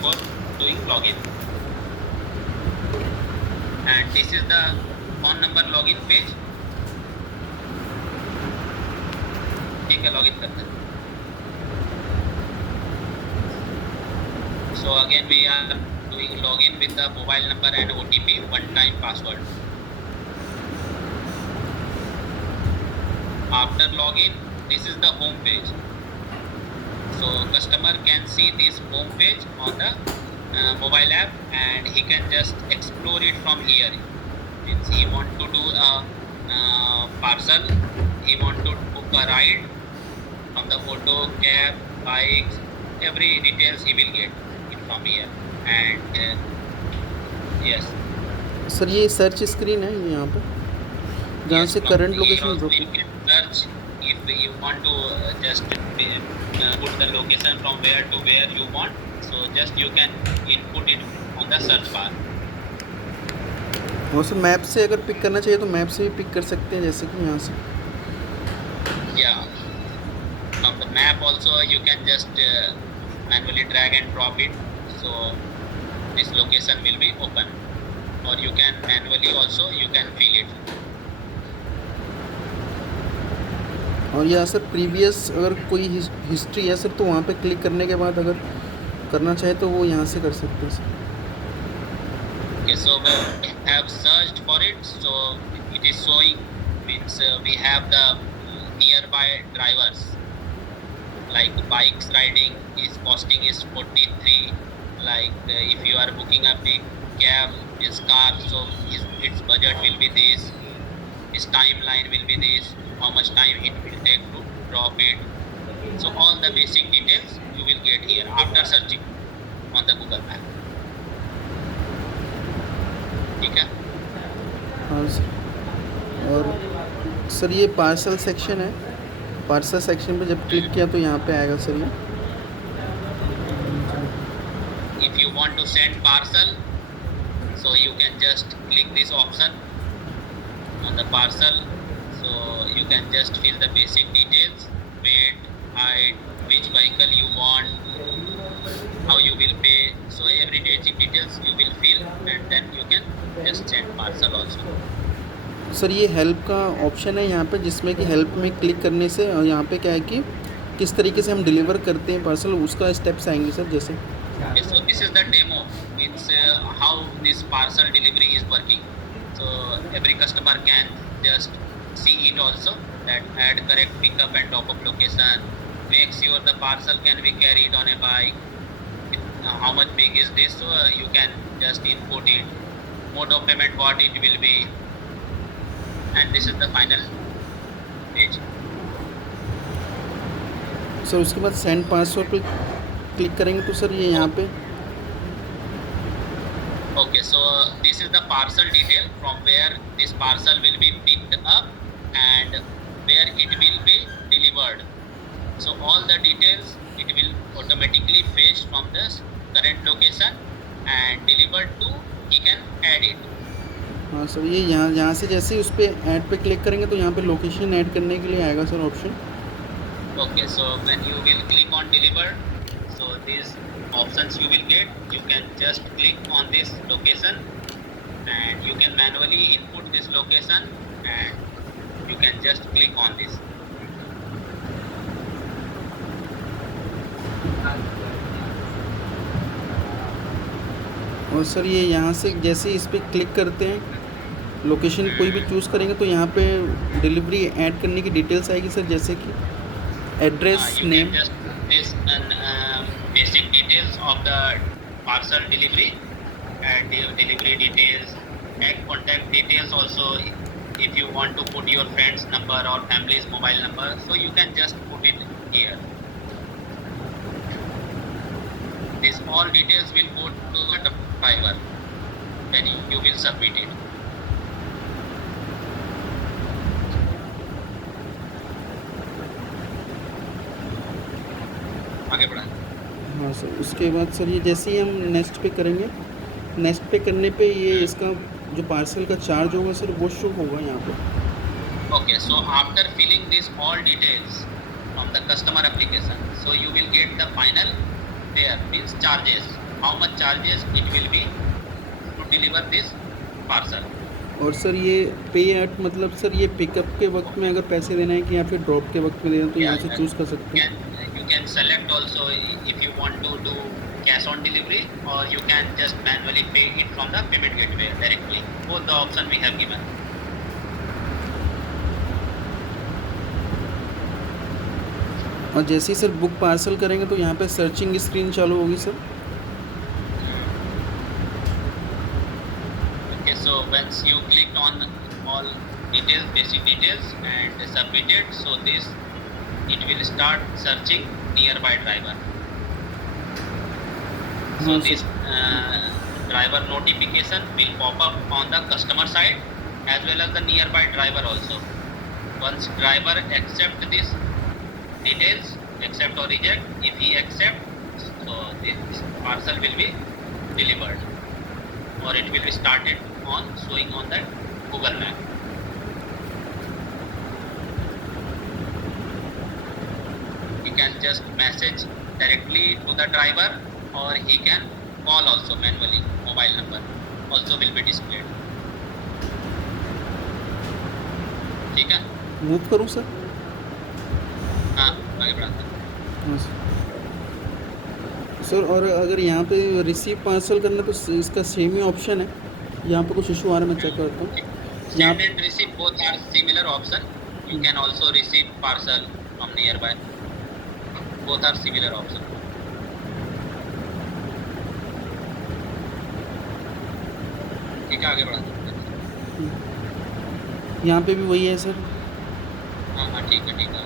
before doing login. And this is the phone number login page. ठीक है, login करते हैं. So again we are doing login with the mobile number and OTP, one-time password. After login, this is the home page. So customer can see this home page on the mobile app, and he can just explore it from here. Means he want to do a parcel, he want to book a ride from the auto, cab, bikes, every details he will get it from here. And yes sir ये search screen है ये यहाँ पे जहाँ yes, से from current here location also drop you can search if you want to just put the location from where to where you want. So just you can input it on the search bar. और sir map से अगर pick करना चाहिए तो map से भी pick कर सकते हैं, जैसे कि यहाँ से. Yeah, from the map also you can just manually drag and drop it, so this location will be open, or you can manually also you can fill it. और यहाँ सर प्रीवियस अगर कोई हिस्ट्री है sir तो वहाँ पे click करने के बाद अगर करना चाहे तो वो यहाँ से कर सकते हैं sir. Okay, so we have searched for it, so it is showing, means we have the nearby drivers, like bikes riding is costing is 43, like if you are booking a big cab, this car, so its budget will be this, its timeline will be this, how much time it will take to drop it. So all the basic details you will get here after searching on the Google Map. ठीक है. हाँ sir. और sir ये parcel section है, parcel section पे जब click किया तो यहाँ पे आएगा सर ये. If you want to send parcel, so you can just click this option on the parcel. So you can just fill the basic details, weight, height, which vehicle you want, how you will pay. So every basic details you will fill, and then you can just send parcel also. Sir ये help का option है यहाँ पे, जिसमें कि help में click करने से यहाँ पे क्या है कि किस तरीके से हम डिलीवर करते हैं पार्सल, उसका स्टेप्स आएंगे सर. जैसे Okay, so this is the demo, means how this parcel delivery is working. So every customer can just see it also, that add correct pickup and drop up location, make sure the parcel can be carried on a bike, how much big is this, so you can just input it, mode of payment what it will be, and this is the final page. Sir उसके बाद send password पे click करेंगे तो sir ये यहाँ पे. Okay, so this is the parcel detail from where this parcel will be picked up and where it will be delivered. So all the details it will automatically fetch from this current location and delivered to, he can add it. हाँ sir, ये यहाँ से जैसे ही उस पर add पे click करेंगे तो यहाँ पे लोकेशन ऐड करने के लिए आएगा sir option. Okay, so when you will click on deliver, so these options you will get, you can just click on this location and you can manually input this location and you can just click on this. और sir ये यहाँ से जैसे ही इस पर click करते हैं, location कोई भी चूज़ करेंगे तो यहाँ पे डिलीवरी ऐड करने की डिटेल्स आएगी सर, जैसे कि address, You name. can just put this basic details of the parcel delivery and delivery details and contact details also. If you want to put your friend's number or family's mobile number, so you can just put it here. These all details will go to the driver when you will submit it. आगे बढ़ा. हाँ sir, उसके बाद sir ये जैसे ही हम next पे करेंगे, नेक्स्ट पे करने पे ये इसका जो पार्सल का चार्ज होगा सर वो शो होगा यहाँ पे. Okay, so after filling these all details from the customer application, so you will get the final there, means charges. how much charges it will be to deliver this parcel. और sir ये पे eight मतलब sir ये pickup के वक्त में अगर पैसे देना है कि या फिर ड्रॉप के वक्त में देना है, तो यहाँ से चूज़ कर सकते हैं. You can select also if you want to do cash on delivery, or you can just manually pay it from the payment gateway directly. Both the option we have given. और जैसे ही sir book parcel करेंगे तो यहाँ पे searching screen चालू होगी sir. Okay, so once you click on all details, basic details, and submit it, so this it will start searching nearby driver. So हाँ this sir. driver notification will pop up on the customer side as well as the nearby driver also. Once driver accept this details, accept or reject, if he accept, so this parcel will be delivered, or it will be started on showing on that Google map. He can just message directly to the driver, or he can call also manually. Mobile number also will be displayed. ठीक है. Move करूँ sir. हाँ, आगे बढ़ाते हैं. हाँ sir. Sir और अगर यहाँ पे रिसीव पार्सल करना तो इसका सेम ही ऑप्शन है. यहाँ पे कुछ इशू आ रहा है, मैं चेक करता हूँ. यहाँ Send and receive both are similar option. You can also receive parcel from nearby. Both are similar option. ठीक है, आगे बढ़ाते हैं. यहाँ पे भी वही है सर. हाँ, ठीक है, ठीक है.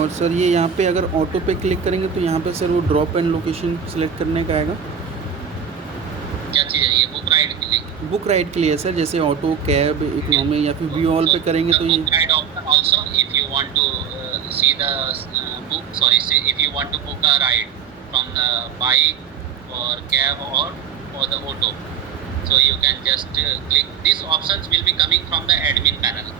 और सर ये यहाँ पे अगर ऑटो पे क्लिक करेंगे तो यहाँ पे सर वो ड्रॉप एंड लोकेशन सेलेक्ट करने का आएगा. क्या चीज़ है ये? बुक राइड के लिए. बुक राइड के लिए सर, जैसे ऑटो, कैब, इकोनॉमी या फिर व्यू ऑल पे करेंगे तो ये. Book ride option also, if you want to see the if you want to book a ride from the bike or cab or the auto, so you can just click. These options will be coming from the admin panel,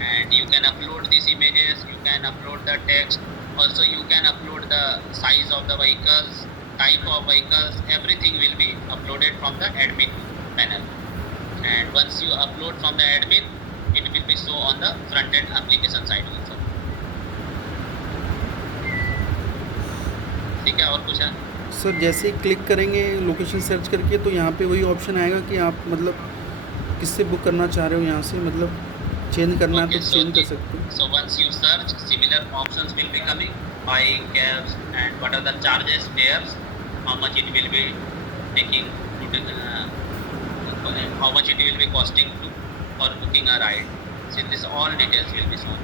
and you can upload these images, you can upload the text, also you can upload the size of the vehicles, type of vehicles, everything will be uploaded from the admin panel. And once you upload from the admin, it will be show on the front end application side also. ठीक है, और कुछ है? Sir जैसे ही click करेंगे location search करके तो यहाँ पे वही ऑप्शन आएगा कि आप मतलब किससे बुक करना चाह रहे हो. यहाँ से मतलब चेंज करना है Okay, तो so चेंज कर सकते हो. so once you search, similar options will be coming, buying cabs, and what are the charges, fares, how much it will be taking to how much it will be costing to for booking a ride. So this all details will be shown.